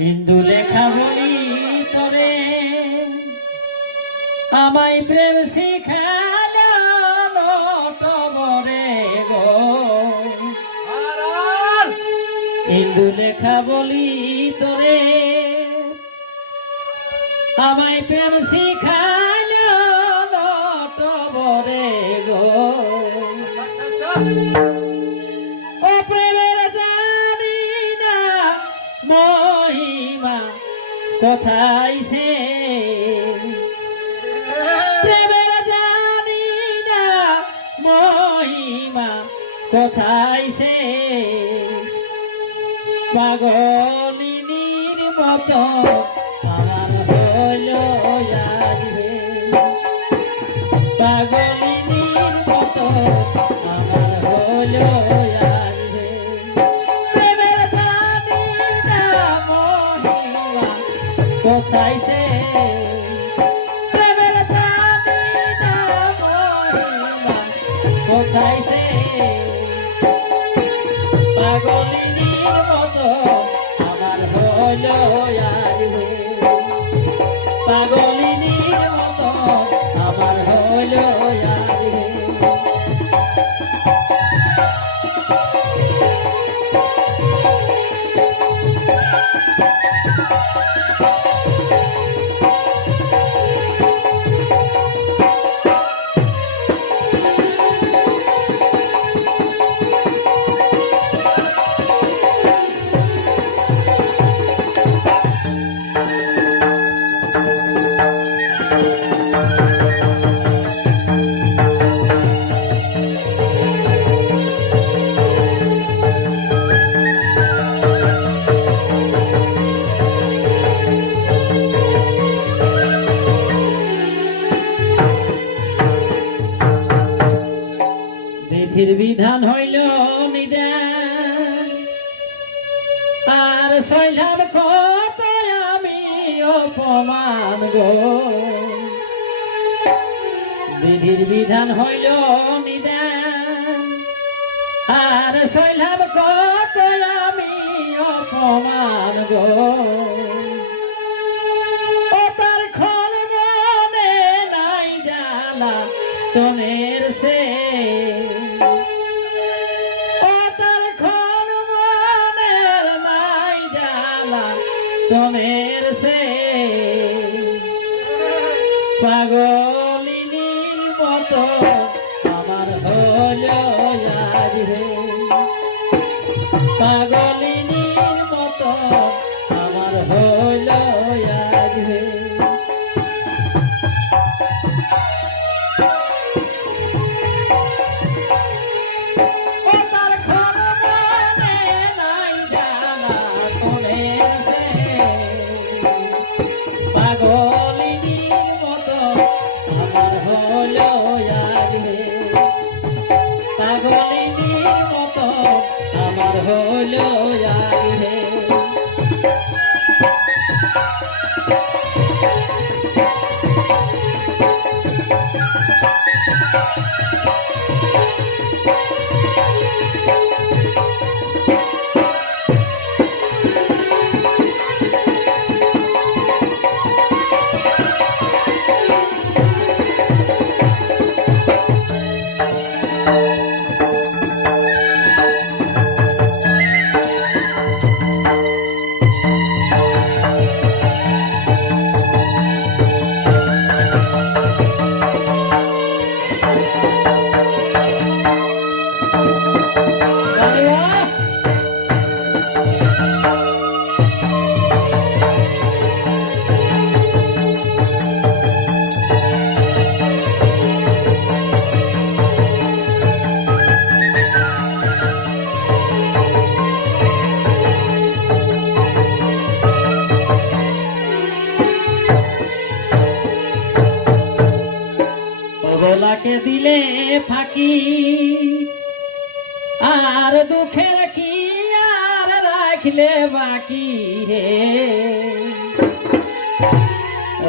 হিন্দু দেখা বলি তরে। আমায় প্রেম শিখালো তবরে গো। হিন্দু লেখা বলি তোরে। আমায় প্রেম শিখালো কোথায় প্রেমের জানি না মহিমা কোথায় পাগলিনীর মতো পাগলিনীর মতো আমার কোথায় বিধির বিধান হইল নিদান। আর শৈলাম কত আমি অপমান গো। তার ক্ষণ মনে নাই জালা তনের সে। তনের সে। হল ফাঁকি আর দুঃখের কি আর রাখলে বাকি হে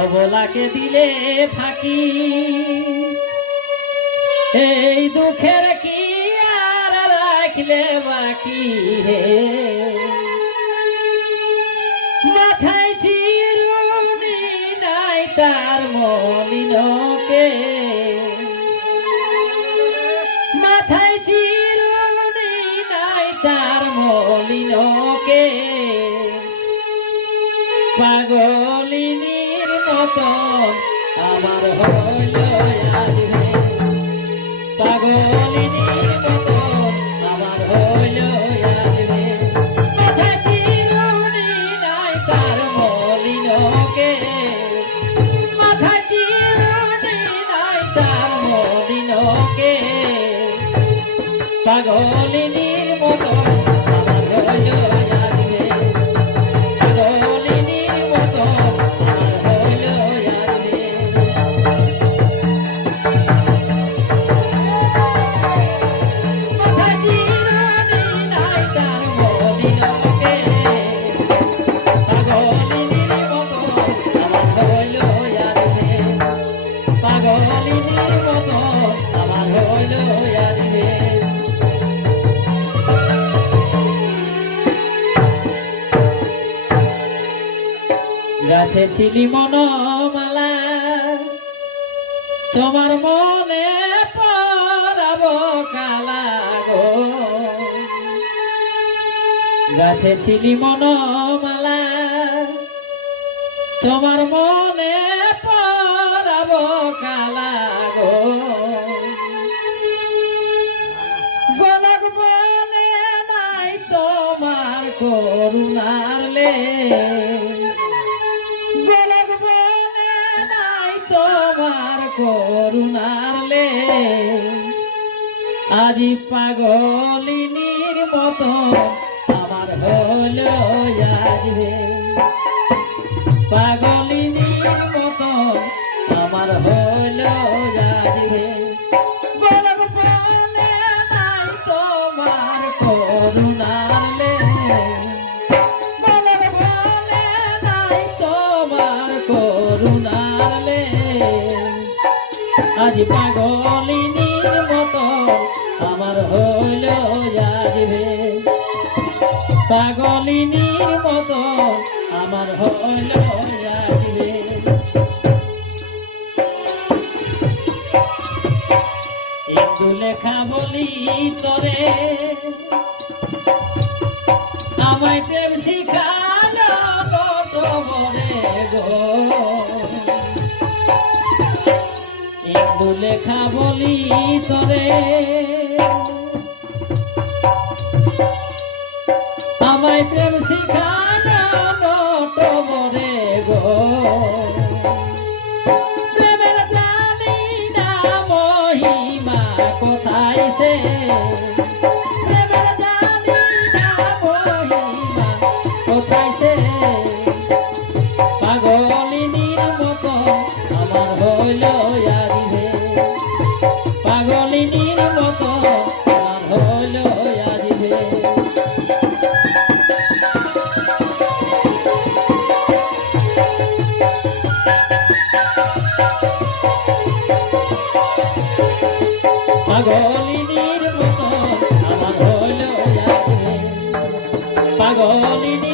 অবলাকে দিলে ফাঁকি এই দুঃখের কি আর রাখলে বাকি হে মলিনকে পাগলিনীর মতো আমার হইল পাগলিনীর মতো আমার হইল তার মলিনকে, মাথায় তার মলিনকে। পাগল গাছে ছিলি মনমালা। তোমার মনে পড়াব কালা গাছে ছিলি মনমালা। তোমার মনে পড়াব কালা গো। গলক বলে নাই তোমার করুণার লে আজি পাগলিনীর মতো আমার হলো আজবে পাগলিনীর মতো আমার হলো তোমার করুণালে আজ পাগলিনীর পাগলিনীর মতো আমার হইল একটু লেখা বলি তরে। আমায় প্রেম শিখালো কত বরে গো। একটু লেখা বলি তরে। প্রেম কত বরে গো। প্রেমের জানি না মহিমা কোথায় সে? প্রেমের জানি না মহিমা কোথায় সে? পাগলিনীর মতো আমার হইল পাগলিনীর মতো পাগলিনীর মতো আমার হলো আদিবে পাগলিনীর